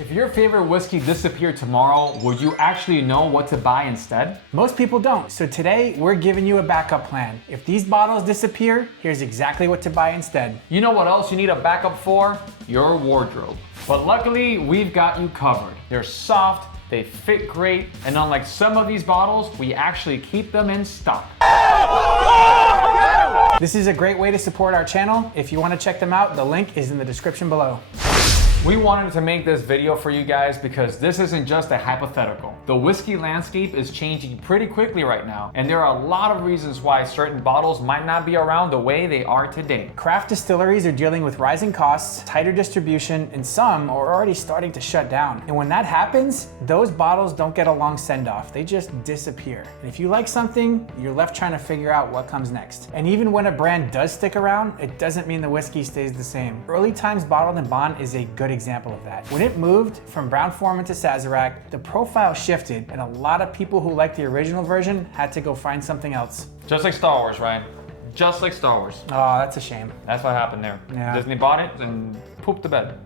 If your favorite whiskey disappeared tomorrow, would you actually know what to buy instead? Most people don't, so today we're giving you a backup plan. If these bottles disappear, here's exactly what to buy instead. You know what else you need a backup for? Your wardrobe. But luckily, we've got you covered. They're soft, they fit great, and unlike some of these bottles, we actually keep them in stock. This is a great way to support our channel. If you want to check them out, the link is in the description below. We wanted to make this video for you guys because this isn't just a hypothetical. The whiskey landscape is changing pretty quickly right now, and there are a lot of reasons why certain bottles might not be around the way they are today. Craft distilleries are dealing with rising costs, tighter distribution, and some are already starting to shut down. And when that happens, those bottles don't get a long send-off. They just disappear. And if you like something, you're left trying to figure out what comes next. And even when a brand does stick around, it doesn't mean the whiskey stays the same. Early Times Bottled in Bond is a good example of that. When it moved from Brown-Forman to Sazerac, the profile shifted, and a lot of people who liked the original version had to go find something else. Just like Star Wars, Ryan. Just like Star Wars. Oh, that's a shame. That's what happened there. Yeah. Disney bought it and pooped the bed.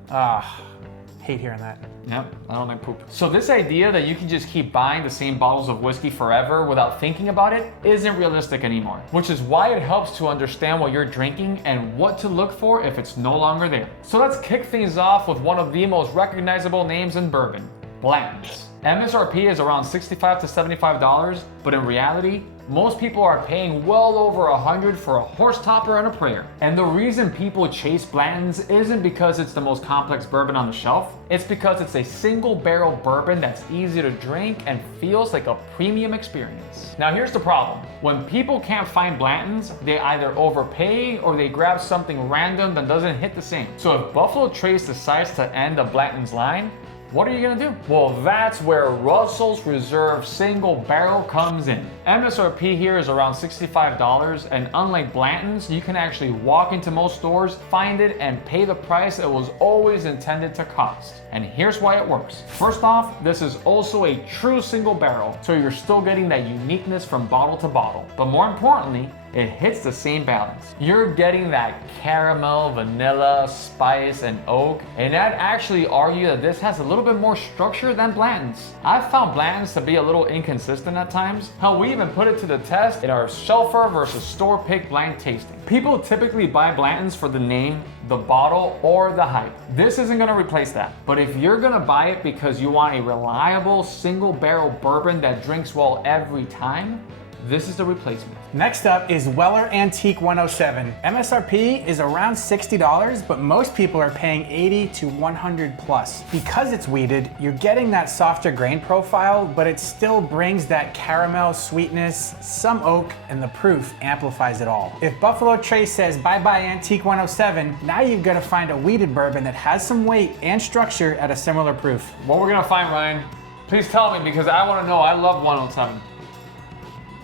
Hate hearing that. Yep, I don't like poop. So this idea that you can just keep buying the same bottles of whiskey forever without thinking about it isn't realistic anymore, which is why it helps to understand what you're drinking and what to look for if it's no longer there. So let's kick things off with one of the most recognizable names in bourbon, Blanton's. MSRP is around $65 to $75, but in reality, most people are paying well over $100 for a horse topper and a prayer. And the reason people chase Blanton's isn't because it's the most complex bourbon on the shelf. It's because it's a single barrel bourbon that's easy to drink and feels like a premium experience. Now here's the problem. When people can't find Blanton's, they either overpay or they grab something random that doesn't hit the same. So if Buffalo Trace decides to end the Blanton's line, what are you gonna do? Well, that's where Russell's Reserve Single Barrel comes in. MSRP here is around $65, and unlike Blanton's, you can actually walk into most stores, find it, and pay the price it was always intended to cost. And here's why it works. First off, this is also a true single barrel, so you're still getting that uniqueness from bottle to bottle. But more importantly, it hits the same balance. You're getting that caramel, vanilla, spice, and oak, and I'd actually argue that this has a little bit more structure than Blanton's. I've found Blanton's to be a little inconsistent at times. Hell, we even put it to the test in our shelfer versus store pick blind tasting. People typically buy Blanton's for the name, the bottle, or the hype. This isn't gonna replace that. But if you're gonna buy it because you want a reliable single barrel bourbon that drinks well every time, this is the replacement. Next up is Weller Antique 107. MSRP is around $60, but most people are paying $80 to $100 plus. Because it's wheated, you're getting that softer grain profile, but it still brings that caramel sweetness, some oak, and the proof amplifies it all. If Buffalo Trace says bye-bye Antique 107, now you've got to find a wheated bourbon that has some weight and structure at a similar proof. What we're gonna find, Ryan? Please tell me, because I wanna know. I love 107.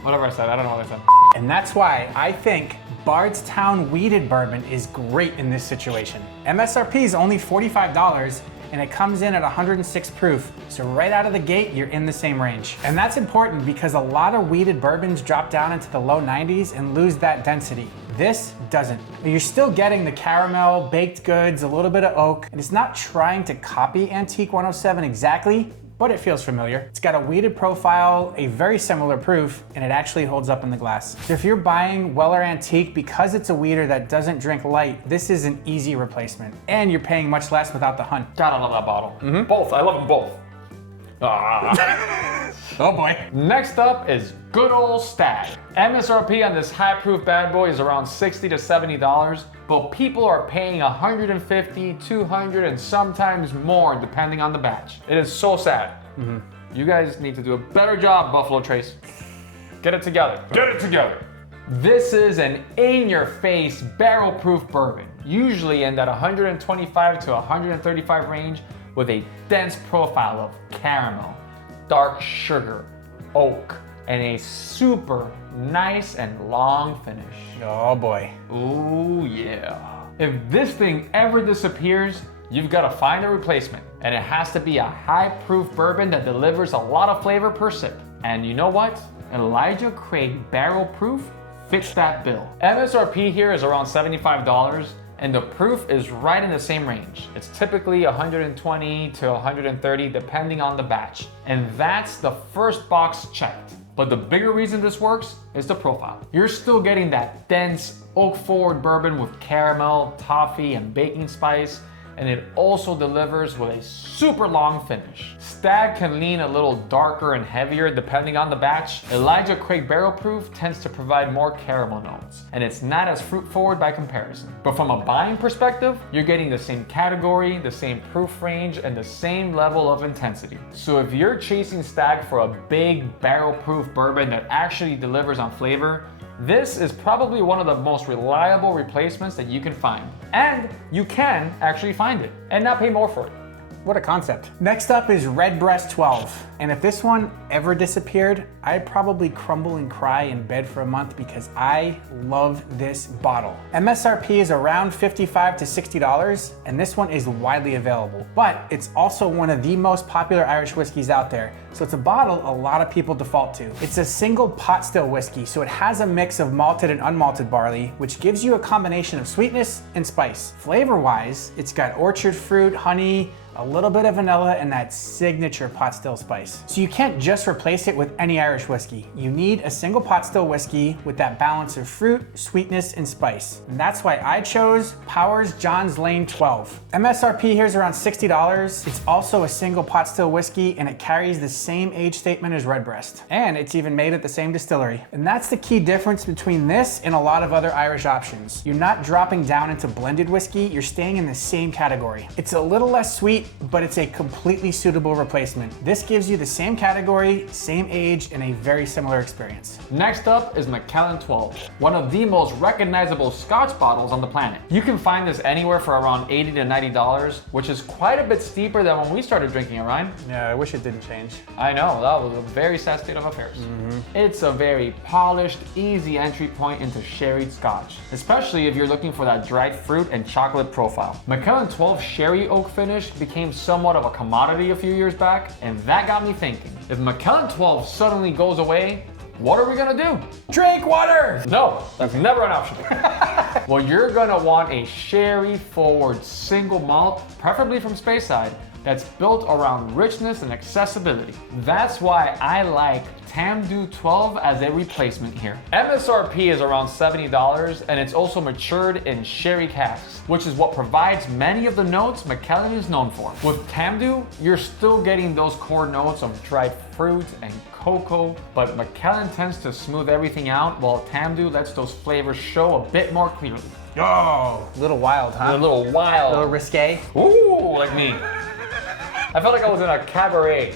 Whatever I said, I don't know what I said. And that's why I think Bardstown Wheated Bourbon is great in this situation. MSRP is only $45 and it comes in at 106 proof. So right out of the gate, you're in the same range. And that's important because a lot of wheated bourbons drop down into the low 90s and lose that density. This doesn't. You're still getting the caramel, baked goods, a little bit of oak, and it's not trying to copy Antique 107 exactly, but it feels familiar. It's got a wheated profile, a very similar proof, and it actually holds up in the glass. So if you're buying Weller Antique because it's a wheater that doesn't drink light, this is an easy replacement. And you're paying much less without the hunt. God, I love that bottle. Both, I love them both. Oh boy. Next up is good old Stagg. MSRP on this high proof bad boy is around $60 to $70, but people are paying $150, $200, and sometimes more depending on the batch. It is so sad. You guys need to do a better job, Buffalo Trace. Get it together. Get it together. This is an in-your-face barrel-proof bourbon, usually in that 125 to 135 range, with a dense profile of caramel, dark sugar, oak, and a super nice and long finish. Oh boy. Ooh yeah. If this thing ever disappears, you've got to find a replacement, and it has to be a high-proof bourbon that delivers a lot of flavor per sip. And you know what? Elijah Craig Barrel Proof fits that bill. MSRP here is around $75, and the proof is right in the same range. It's typically 120 to 130 depending on the batch. And that's the first box checked. But the bigger reason this works is the profile. You're still getting that dense oak forward bourbon with caramel, toffee, and baking spice, and it also delivers with a super long finish. Stagg can lean a little darker and heavier depending on the batch. Elijah Craig Barrel Proof tends to provide more caramel notes, and it's not as fruit forward by comparison. But from a buying perspective, you're getting the same category, the same proof range, and the same level of intensity. So if you're chasing Stagg for a big barrel proof bourbon that actually delivers on flavor, this is probably one of the most reliable replacements that you can find. And you can actually find it and not pay more for it. What a concept. Next up is Redbreast 12. And if this one ever disappeared, I'd probably crumble and cry in bed for a month because I love this bottle. MSRP is around $55 to $60, and this one is widely available. But it's also one of the most popular Irish whiskeys out there, so it's a bottle a lot of people default to. It's a single pot still whiskey, so it has a mix of malted and unmalted barley, which gives you a combination of sweetness and spice. Flavor-wise, it's got orchard fruit, honey, a little bit of vanilla, and that signature pot still spice. So you can't just replace it with any Irish whiskey. You need a single pot still whiskey with that balance of fruit, sweetness, and spice. And that's why I chose Powers John's Lane 12. MSRP here is around $60. It's also a single pot still whiskey, and it carries the same age statement as Redbreast. And it's even made at the same distillery. And that's the key difference between this and a lot of other Irish options. You're not dropping down into blended whiskey, you're staying in the same category. It's a little less sweet, but it's a completely suitable replacement. This gives you the same category, same age, and a very similar experience. Next up is Macallan 12, one of the most recognizable Scotch bottles on the planet. You can find this anywhere for around $80 to $90, which is quite a bit steeper than when we started drinking it, Ryan. Yeah, I wish it didn't change. I know, that was a very sad state of affairs. It's a very polished, easy entry point into sherried Scotch, especially if you're looking for that dried fruit and chocolate profile. Macallan 12 sherry oak finish became somewhat of a commodity a few years back, and that got me thinking, if Macallan 12 suddenly goes away, what are we gonna do? Drink water! No, that's never an option. Well, you're gonna want a sherry forward single malt, preferably from Speyside, that's built around richness and accessibility. That's why I like Tamdhu 12 as a replacement here. MSRP is around $70, and it's also matured in sherry casks, which is what provides many of the notes Macallan is known for. With Tamdhu, you're still getting those core notes of dried fruit and cocoa, but Macallan tends to smooth everything out, while Tamdhu lets those flavors show a bit more clearly. Oh, a little wild, huh? A little wild. A little risque. Ooh, like me. I felt like I was in a cabaret,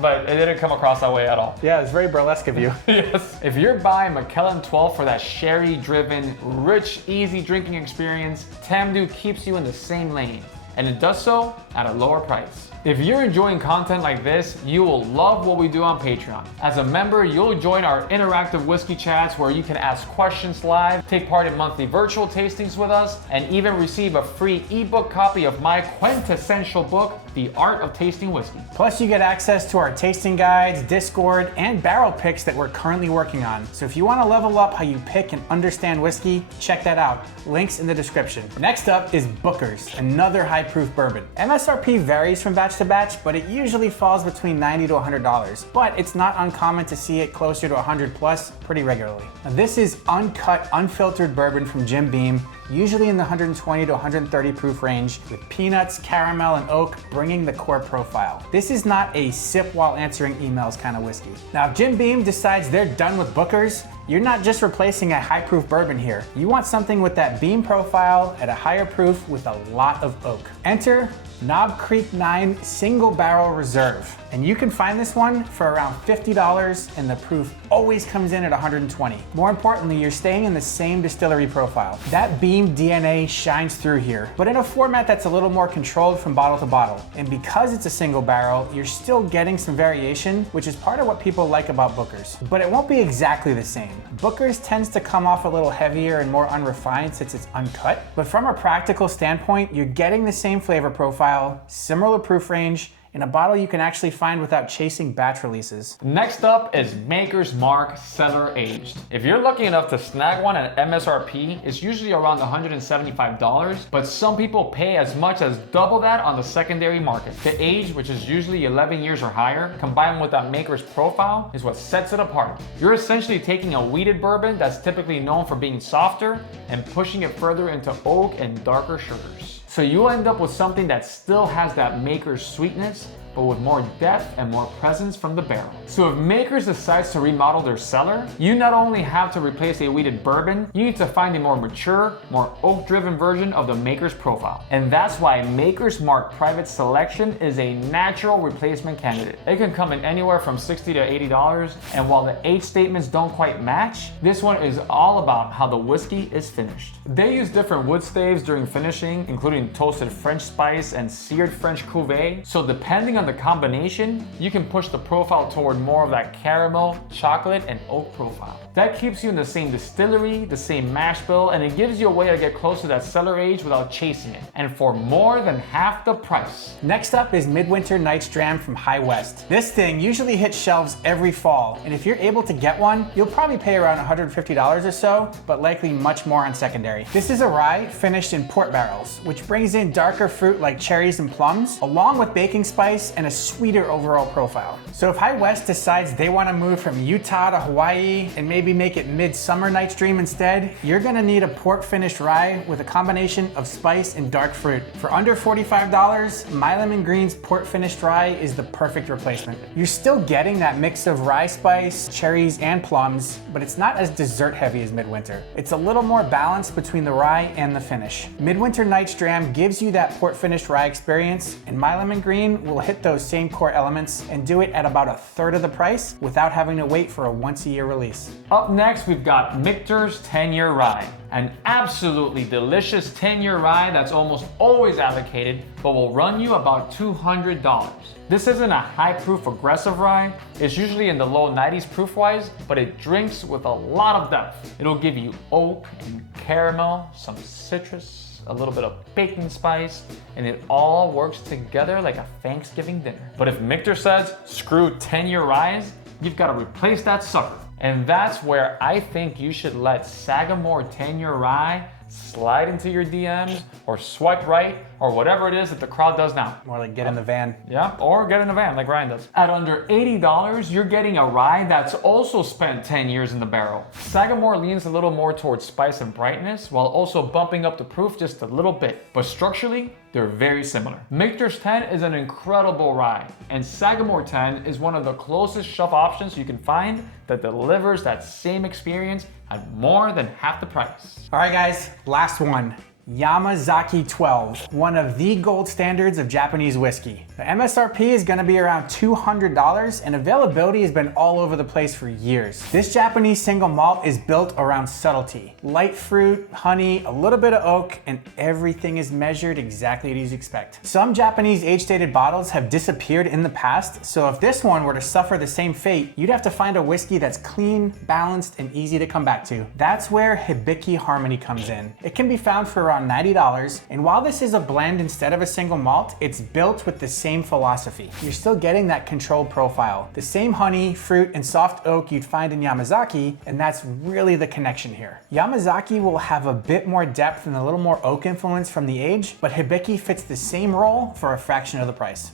but it didn't come across that way at all. Yeah, it's very burlesque of you. Yes. If you're buying Macallan 12 for that sherry-driven, rich, easy drinking experience, Tamdhu keeps you in the same lane, and it does so at a lower price. If you're enjoying content like this, you will love what we do on Patreon. As a member, you'll join our interactive whiskey chats where you can ask questions live, take part in monthly virtual tastings with us, and even receive a free ebook copy of my quintessential book, The Art of Tasting Whiskey. Plus, you get access to our tasting guides, Discord, and barrel picks that we're currently working on. So if you want to level up how you pick and understand whiskey, check that out. Links in the description. Next up is Booker's, another high proof bourbon. MSRP varies from batch to batch, but it usually falls between $90 to $100. But it's not uncommon to see it closer to 100 plus pretty regularly. Now, this is uncut, unfiltered bourbon from Jim Beam, usually in the 120 to 130 proof range, with peanuts, caramel, and oak bringing the core profile. This is not a sip while answering emails kind of whiskey. Now, if Jim Beam decides they're done with Booker's, you're not just replacing a high proof bourbon here. You want something with that Beam profile at a higher proof with a lot of oak. Enter Knob Creek 9 Single Barrel Reserve. And you can find this one for around $50, and the proof always comes in at 120. More importantly, you're staying in the same distillery profile. That Beam DNA shines through here, but in a format that's a little more controlled from bottle to bottle. And because it's a single barrel, you're still getting some variation, which is part of what people like about Booker's. But it won't be exactly the same. Booker's tends to come off a little heavier and more unrefined since it's uncut. But from a practical standpoint, you're getting the same flavor profile, similar proof range, in a bottle you can actually find without chasing batch releases. Next up is Maker's Mark Cellar Aged. If you're lucky enough to snag one at MSRP, it's usually around $175, but some people pay as much as double that on the secondary market. The age, which is usually 11 years or higher, combined with that maker's profile, is what sets it apart. You're essentially taking a wheated bourbon that's typically known for being softer and pushing it further into oak and darker sugars. So you'll end up with something that still has that maker's sweetness, but with more depth and more presence from the barrel. So if Makers decides to remodel their cellar, you not only have to replace a wheated bourbon, you need to find a more mature, more oak-driven version of the Maker's profile. And that's why Maker's Mark Private Selection is a natural replacement candidate. It can come in anywhere from $60 to $80, and while the age statements don't quite match, this one is all about how the whiskey is finished. They use different wood staves during finishing, including toasted French spice and seared French cuvee, so depending on the combination, you can push the profile toward more of that caramel, chocolate, and oak profile. That keeps you in the same distillery, the same mash bill, and it gives you a way to get close to that cellar age without chasing it, and for more than half the price. Next up is Midwinter Night's Dram from High West. This thing usually hits shelves every fall, and if you're able to get one, you'll probably pay around $150 or so, but likely much more on secondary. This is a rye finished in port barrels, which brings in darker fruit like cherries and plums, along with baking spice and a sweeter overall profile. So if High West decides they want to move from Utah to Hawaii and maybe make it Midsummer Night's Dream instead, you're gonna need a port finished rye with a combination of spice and dark fruit. For under $45, Milam & Green's port finished rye is the perfect replacement. You're still getting that mix of rye spice, cherries, and plums, but it's not as dessert heavy as Midwinter. It's a little more balanced between the rye and the finish. Midwinter Night's Dram gives you that port finished rye experience, and Milam & Green will hit those same core elements and do it at about a third of the price without having to wait for a once-a-year release. Up next, we've got Michter's 10-Year Rye, an absolutely delicious 10-year rye that's almost always allocated, but will run you about $200. This isn't a high-proof aggressive rye. It's usually in the low 90s proof-wise, but it drinks with a lot of depth. It'll give you oak and caramel, some citrus, a little bit of baking spice, and it all works together like a Thanksgiving dinner. But if Michter says, screw 10-year ryes, you've got to replace that sucker. And that's where I think you should let Sagamore 10-Year Rye slide into your DMs or swipe right or whatever it is that the crowd does now. More like get in the van. Yeah, or get in the van like Ryan does. At under $80, you're getting a rye that's also spent 10 years in the barrel. Sagamore leans a little more towards spice and brightness while also bumping up the proof just a little bit. But structurally, they're very similar. Michter's 10 is an incredible rye, and Sagamore 10 is one of the closest shelf options you can find that delivers that same experience at more than half the price. All right, guys, last one. Yamazaki 12, one of the gold standards of Japanese whiskey. The MSRP is gonna be around $200 and availability has been all over the place for years. This Japanese single malt is built around subtlety. Light fruit, honey, a little bit of oak, and everything is measured exactly as you expect. Some Japanese age-dated bottles have disappeared in the past, so if this one were to suffer the same fate, you'd have to find a whiskey that's clean, balanced, and easy to come back to. That's where Hibiki Harmony comes in. It can be found for around $90, and while this is a blend instead of a single malt, it's built with the same philosophy. You're still getting that controlled profile. The same honey, fruit, and soft oak you'd find in Yamazaki, and that's really the connection here. Yamazaki will have a bit more depth and a little more oak influence from the age, but Hibiki fits the same role for a fraction of the price.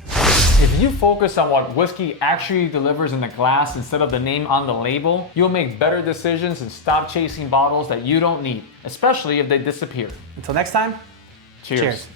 If you focus on what whiskey actually delivers in the glass instead of the name on the label, you'll make better decisions and stop chasing bottles that you don't need, especially if they disappear. Until next time, Cheers. cheers.